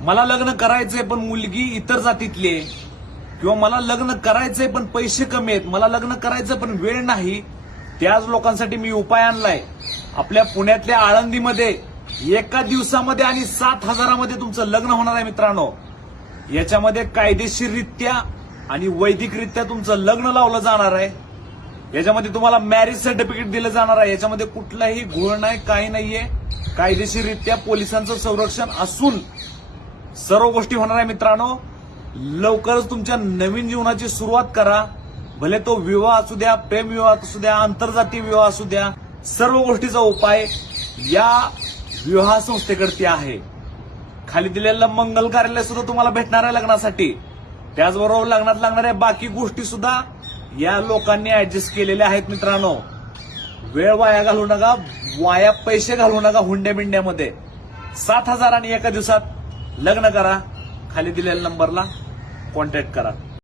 मला लग्न करायचंय पण मुलगी इतर जातीतली आहे, किंवा मला लग्न करायचंय पण पैसे कमी आहेत, मला लग्न करायचं पण वेळ नाही, त्याच लोकांसाठी मी उपाय आणलाय. आपल्या पुण्यातल्या आळंदीमध्ये एका दिवसामध्ये आणि 7,000मध्ये तुमचं लग्न होणार आहे मित्रांनो. याच्यामध्ये कायदेशीररित्या आणि वैदिकरित्या तुमचं लग्न लावलं जाणार आहे. याच्यामध्ये तुम्हाला मॅरेज सर्टिफिकेट दिलं जाणार आहे. याच्यामध्ये कुठलाही घोळ नाही, काही नाहीये. कायदेशीररित्या पोलिसांचं संरक्षण असून सर्व गोष्टी होणार आहे मित्रांनो. लवकरच तुमच्या नवीन जीवनाची सुरुवात करा. भले तो विवाह असू द्या, प्रेमविवाह असू द्या, आंतरजातीय विवाह असू द्या, सर्व गोष्टीचा उपाय या विवाह संस्थेकडे आहे. खाली दिलेलं मंगल कार्यालय सुद्धा तुम्हाला भेटणार आहे लग्नासाठी. त्याचबरोबर लग्नात लागणाऱ्या बाकी गोष्टी सुद्धा या लोकांनी ऍडजस्ट केलेल्या आहेत मित्रांनो. वेळ वाया घालू नका, वाया पैसे घालू नका हुंड्या बिंड्यामध्ये. 7,000 आणि एका दिवसात लग्न करा. खाली दिलेल्या नंबरला कॉन्टॅक्ट करा.